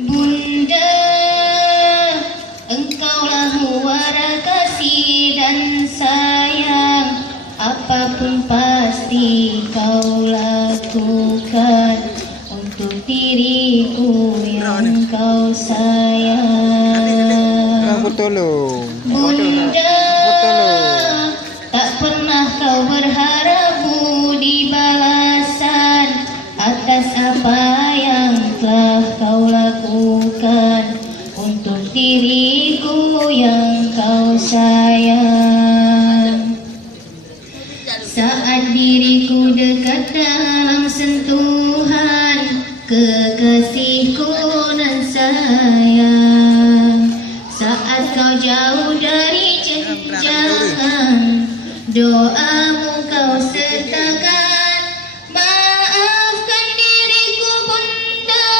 Bunda, engkaulah muara kasih dan sayang, apapun pasti kau lakukan untuk diriku yang kau sayang. Bunda, tak pernah kau berharap budi balasan atas apa yang telah kau lakukan untuk diriku yang kau sayang. Saat diriku dekat dalam sentuhan kekasihku nan sayang, saat kau jauh dari jangan, doamu kau sertakan. Maafkan diriku Bunda,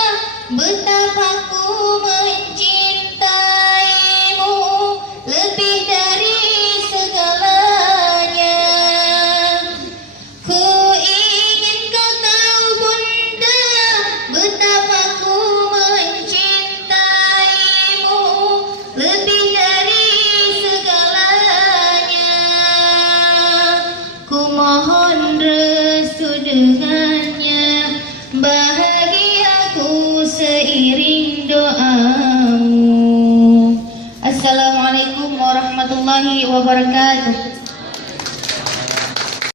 betapa ku mencintaimu lebih dari segalanya. Ku ingin kau tahu Bunda, betapa ku mencintaimu lebih dari segalanya. Ku mohon restu dengannya, bahagiaku seiring doamu. Assalamualaikum warahmatullahi wabarakatuh.